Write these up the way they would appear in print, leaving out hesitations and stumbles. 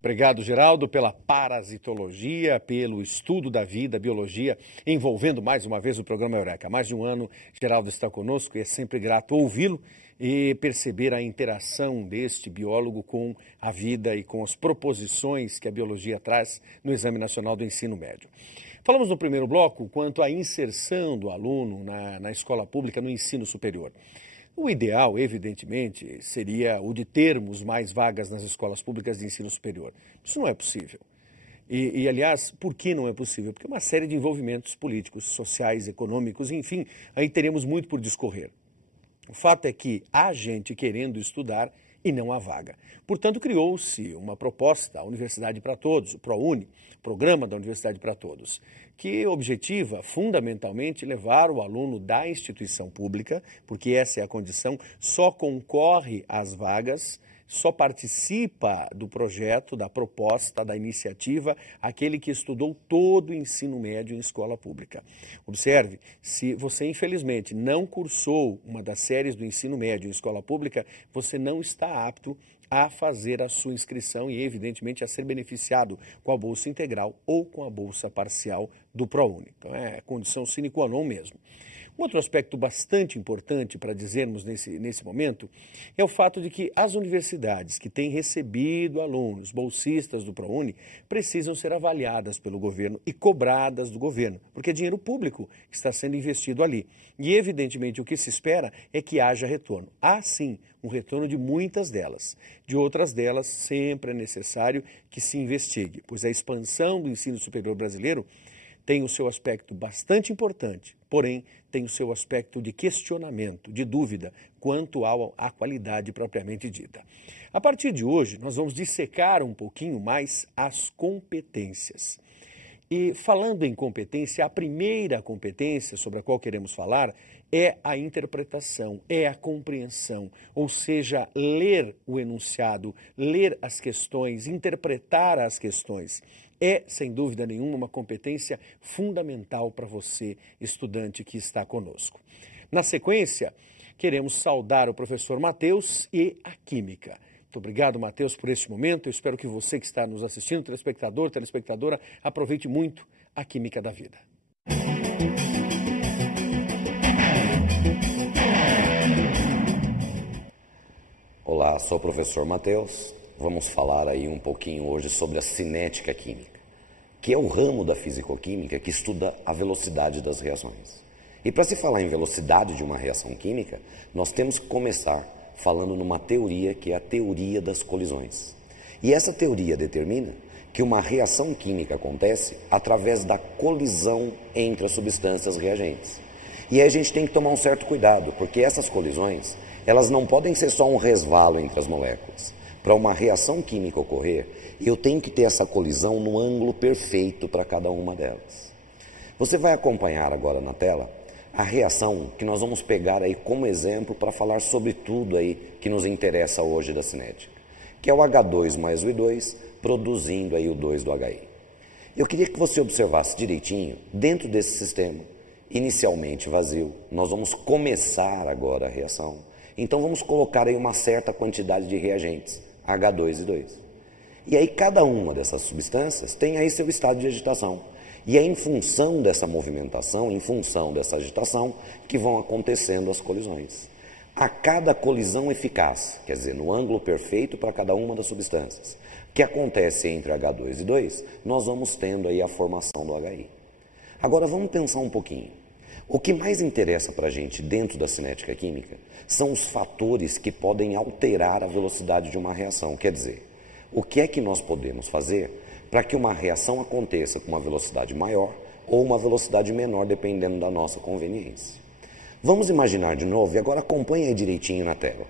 Obrigado, Geraldo, pela parasitologia, pelo estudo da vida, biologia, envolvendo mais uma vez o programa Eureka. Há mais de um ano, Geraldo está conosco e é sempre grato ouvi-lo e perceber a interação deste biólogo com a vida e com as proposições que a biologia traz no Exame Nacional do Ensino Médio. Falamos no primeiro bloco quanto à inserção do aluno na escola pública, no ensino superior. O ideal, evidentemente, seria o de termos mais vagas nas escolas públicas de ensino superior. Isso não é possível. Aliás, por que não é possível? Porque uma série de envolvimentos políticos, sociais, econômicos, enfim, aí teremos muito por discorrer. O fato é que há gente querendo estudar e não há vaga. Portanto, criou-se uma proposta, a Universidade para Todos, o ProUni, Programa da Universidade para Todos, que objetiva fundamentalmente levar o aluno da instituição pública, porque essa é a condição, só concorre às vagas, só participa do projeto, da proposta, da iniciativa, aquele que estudou todo o ensino médio em escola pública. Observe, se você infelizmente não cursou uma das séries do ensino médio em escola pública, você não está apto a fazer a sua inscrição e, evidentemente, a ser beneficiado com a bolsa integral ou com a bolsa parcial do ProUni. Então, é condição sine qua non mesmo. Um outro aspecto bastante importante para dizermos nesse momento é o fato de que as universidades que têm recebido alunos bolsistas do ProUni precisam ser avaliadas pelo governo e cobradas do governo, porque é dinheiro público que está sendo investido ali. E, evidentemente, o que se espera é que haja retorno. Há, sim, um retorno de muitas delas. De outras delas, sempre é necessário que se investigue, pois a expansão do ensino superior brasileiro tem o seu aspecto bastante importante, porém tem o seu aspecto de questionamento, de dúvida quanto à qualidade propriamente dita. A partir de hoje, nós vamos dissecar um pouquinho mais as competências. E falando em competência, a primeira competência sobre a qual queremos falar é a interpretação, é a compreensão, ou seja, ler o enunciado, ler as questões, interpretar as questões. É, sem dúvida nenhuma, uma competência fundamental para você, estudante que está conosco. Na sequência, queremos saudar o professor Matheus e a Química. Muito obrigado, Matheus, por este momento. Eu espero que você que está nos assistindo, telespectador, telespectadora, aproveite muito a Química da vida. Olá, sou o professor Matheus. Vamos falar aí um pouquinho hoje sobre a cinética química, que é o ramo da fisicoquímica que estuda a velocidade das reações. E para se falar em velocidade de uma reação química, nós temos que começar falando numa teoria que é a teoria das colisões. E essa teoria determina que uma reação química acontece através da colisão entre as substâncias reagentes. E aí a gente tem que tomar um certo cuidado, porque essas colisões, elas não podem ser só um resvalo entre as moléculas. Para uma reação química ocorrer, eu tenho que ter essa colisão no ângulo perfeito para cada uma delas. Você vai acompanhar agora na tela a reação que nós vamos pegar aí como exemplo para falar sobre tudo aí que nos interessa hoje da cinética, que é o H2 mais o I2 produzindo aí o 2 do HI. Eu queria que você observasse direitinho, dentro desse sistema, inicialmente vazio, nós vamos começar agora a reação. Então vamos colocar aí uma certa quantidade de reagentes, H2 e 2. E aí cada uma dessas substâncias tem aí seu estado de agitação. E é em função dessa movimentação, em função dessa agitação, que vão acontecendo as colisões. A cada colisão eficaz, quer dizer, no ângulo perfeito para cada uma das substâncias, que acontece entre H2 e 2, nós vamos tendo aí a formação do HI. Agora vamos pensar um pouquinho. O que mais interessa para a gente dentro da cinética química são os fatores que podem alterar a velocidade de uma reação. Quer dizer, o que é que nós podemos fazer para que uma reação aconteça com uma velocidade maior ou uma velocidade menor, dependendo da nossa conveniência. Vamos imaginar de novo, e agora acompanhe aí direitinho na tela.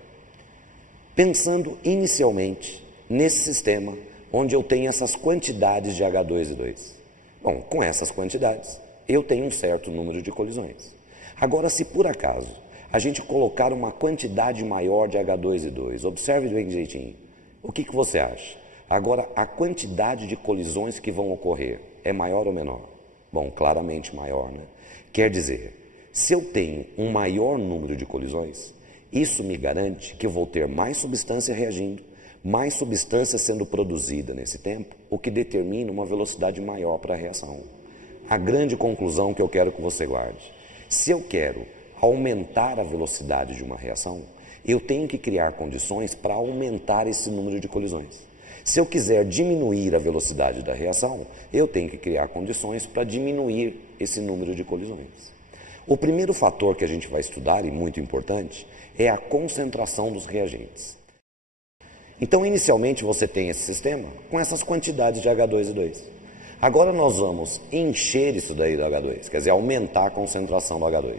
Pensando inicialmente nesse sistema onde eu tenho essas quantidades de H2 e 2. Bom, com essas quantidades, eu tenho um certo número de colisões. Agora, se por acaso a gente colocar uma quantidade maior de H2 e 2, observe bem direitinho, o que você acha? Agora, a quantidade de colisões que vão ocorrer é maior ou menor? Bom, claramente maior, né? Quer dizer, se eu tenho um maior número de colisões, isso me garante que eu vou ter mais substância reagindo, mais substância sendo produzida nesse tempo, o que determina uma velocidade maior para a reação. A grande conclusão que eu quero que você guarde: se eu quero aumentar a velocidade de uma reação, eu tenho que criar condições para aumentar esse número de colisões. Se eu quiser diminuir a velocidade da reação, eu tenho que criar condições para diminuir esse número de colisões. O primeiro fator que a gente vai estudar, e muito importante, é a concentração dos reagentes. Então, inicialmente, você tem esse sistema com essas quantidades de H2O2. Agora nós vamos encher isso daí do H2, quer dizer, aumentar a concentração do H2.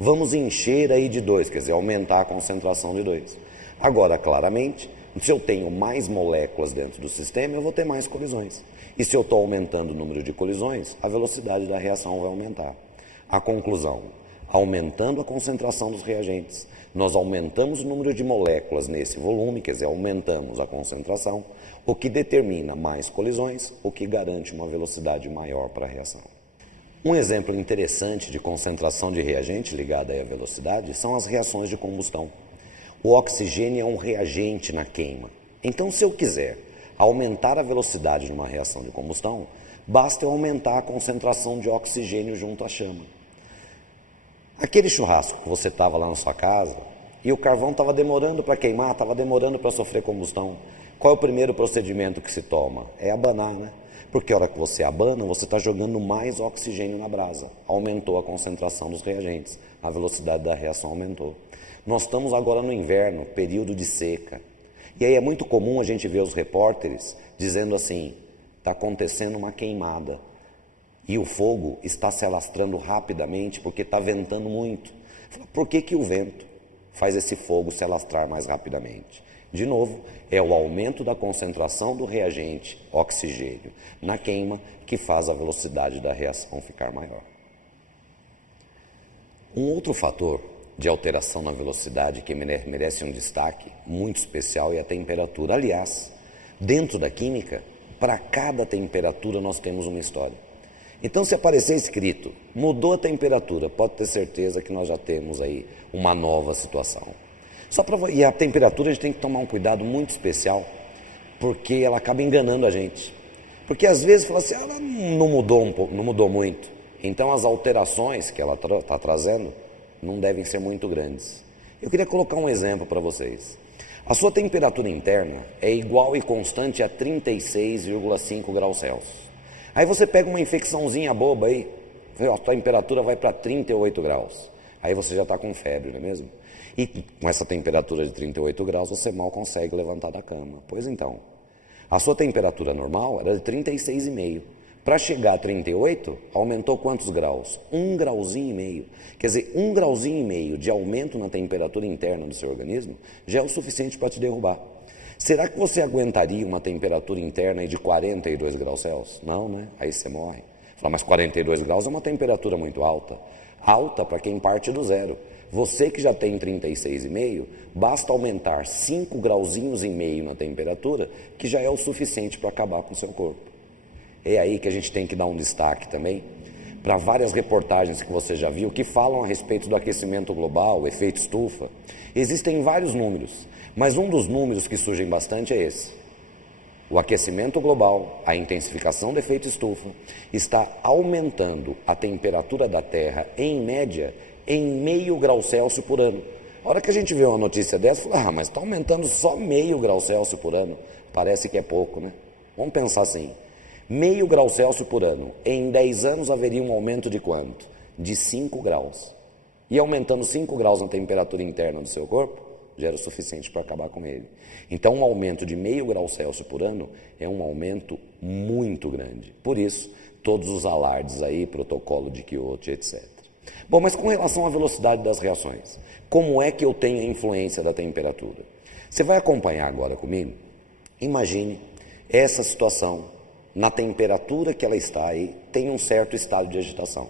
Vamos encher aí de 2, quer dizer, aumentar a concentração de 2. Agora, claramente, se eu tenho mais moléculas dentro do sistema, eu vou ter mais colisões. E se eu estou aumentando o número de colisões, a velocidade da reação vai aumentar. A conclusão: aumentando a concentração dos reagentes, nós aumentamos o número de moléculas nesse volume, quer dizer, aumentamos a concentração, o que determina mais colisões, o que garante uma velocidade maior para a reação. Um exemplo interessante de concentração de reagente ligada à velocidade são as reações de combustão. O oxigênio é um reagente na queima. Então, se eu quiser aumentar a velocidade de uma reação de combustão, basta eu aumentar a concentração de oxigênio junto à chama. Aquele churrasco que você estava lá na sua casa e o carvão estava demorando para queimar, estava demorando para sofrer combustão. Qual é o primeiro procedimento que se toma? É abanar, né? Porque a hora que você abana, você está jogando mais oxigênio na brasa. Aumentou a concentração dos reagentes, a velocidade da reação aumentou. Nós estamos agora no inverno, período de seca. E aí é muito comum a gente ver os repórteres dizendo assim: está acontecendo uma queimada. E o fogo está se alastrando rapidamente porque está ventando muito. Por que o vento faz esse fogo se alastrar mais rapidamente? De novo, é o aumento da concentração do reagente oxigênio na queima que faz a velocidade da reação ficar maior. Um outro fator de alteração na velocidade que merece um destaque muito especial é a temperatura. Aliás, dentro da química, para cada temperatura nós temos uma história. Então, se aparecer escrito, mudou a temperatura, pode ter certeza que nós já temos aí uma nova situação. E a temperatura a gente tem que tomar um cuidado muito especial, porque ela acaba enganando a gente. Porque às vezes fala assim, ela não mudou muito. Então, as alterações que ela está trazendo não devem ser muito grandes. Eu queria colocar um exemplo para vocês. A sua temperatura interna é igual e constante a 36,5 graus Celsius. Aí você pega uma infecçãozinha boba aí, a temperatura vai para 38 graus. Aí você já está com febre, não é mesmo? E com essa temperatura de 38 graus, você mal consegue levantar da cama. Pois então, a sua temperatura normal era de 36,5. Para chegar a 38, aumentou quantos graus? 1,5 grauzinho. Quer dizer, 1,5 grauzinho de aumento na temperatura interna do seu organismo já é o suficiente para te derrubar. Será que você aguentaria uma temperatura interna de 42 graus Celsius? Não, né? Aí você morre. Fala, mas 42 graus é uma temperatura muito alta. Alta para quem parte do zero. Você que já tem 36,5, basta aumentar 5 grauzinhos e meio na temperatura, que já é o suficiente para acabar com o seu corpo. É aí que a gente tem que dar um destaque também para várias reportagens que você já viu que falam a respeito do aquecimento global, efeito estufa. Existem vários números, mas um dos números que surgem bastante é esse. O aquecimento global, a intensificação do efeito estufa, está aumentando a temperatura da Terra, em média, em 0,5 grau Celsius por ano. A hora que a gente vê uma notícia dessa, fala, mas está aumentando só 0,5 grau Celsius por ano. Parece que é pouco, né? Vamos pensar assim. 0,5 grau Celsius por ano. Em 10 anos haveria um aumento de quanto? De 5 graus. E aumentando 5 graus na temperatura interna do seu corpo, já era o suficiente para acabar com ele. Então, um aumento de 0,5 grau Celsius por ano é um aumento muito grande. Por isso, todos os alardes aí, protocolo de Kyoto, etc. Bom, mas com relação à velocidade das reações, como é que eu tenho a influência da temperatura? Você vai acompanhar agora comigo? Imagine essa situação, na temperatura que ela está aí, tem um certo estado de agitação.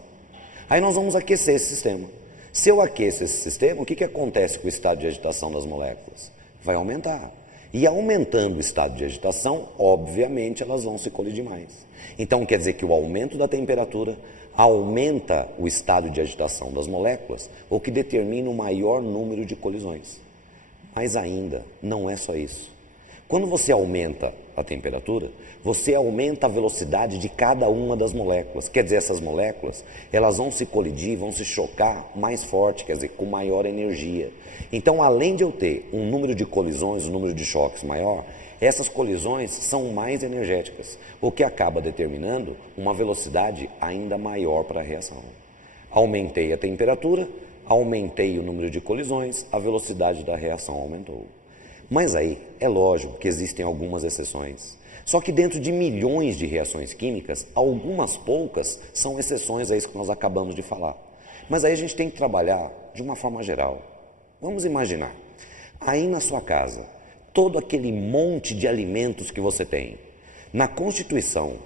Aí nós vamos aquecer esse sistema. Se eu aqueço esse sistema, o que acontece com o estado de agitação das moléculas? Vai aumentar. E aumentando o estado de agitação, obviamente elas vão se colidir mais. Então quer dizer que o aumento da temperatura aumenta o estado de agitação das moléculas, o que determina o maior número de colisões. Mas ainda não é só isso. Quando você aumenta a temperatura, você aumenta a velocidade de cada uma das moléculas. Quer dizer, essas moléculas, elas vão se colidir, vão se chocar mais forte, quer dizer, com maior energia. Então, além de eu ter um número de colisões, um número de choques maior, essas colisões são mais energéticas, o que acaba determinando uma velocidade ainda maior para a reação. Aumentei a temperatura, aumentei o número de colisões, a velocidade da reação aumentou. Mas aí, é lógico que existem algumas exceções. Só que dentro de milhões de reações químicas, algumas poucas são exceções a isso que nós acabamos de falar. Mas aí a gente tem que trabalhar de uma forma geral. Vamos imaginar, aí na sua casa, todo aquele monte de alimentos que você tem. Na constituição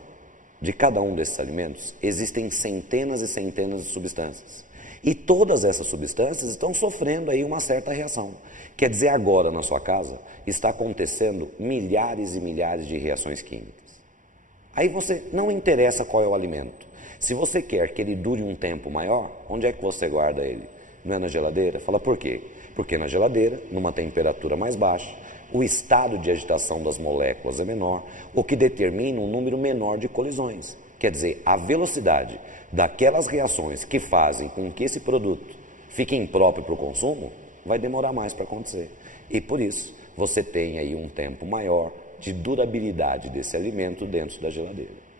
de cada um desses alimentos, existem centenas e centenas de substâncias. E todas essas substâncias estão sofrendo aí uma certa reação. Quer dizer, agora na sua casa está acontecendo milhares e milhares de reações químicas. Aí você não interessa qual é o alimento. Se você quer que ele dure um tempo maior, onde é que você guarda ele? Não é na geladeira? Fala por quê? Porque na geladeira, numa temperatura mais baixa, o estado de agitação das moléculas é menor, o que determina um número menor de colisões. Quer dizer, a velocidade daquelas reações que fazem com que esse produto fique impróprio para o consumo, vai demorar mais para acontecer. E por isso, você tem aí um tempo maior de durabilidade desse alimento dentro da geladeira.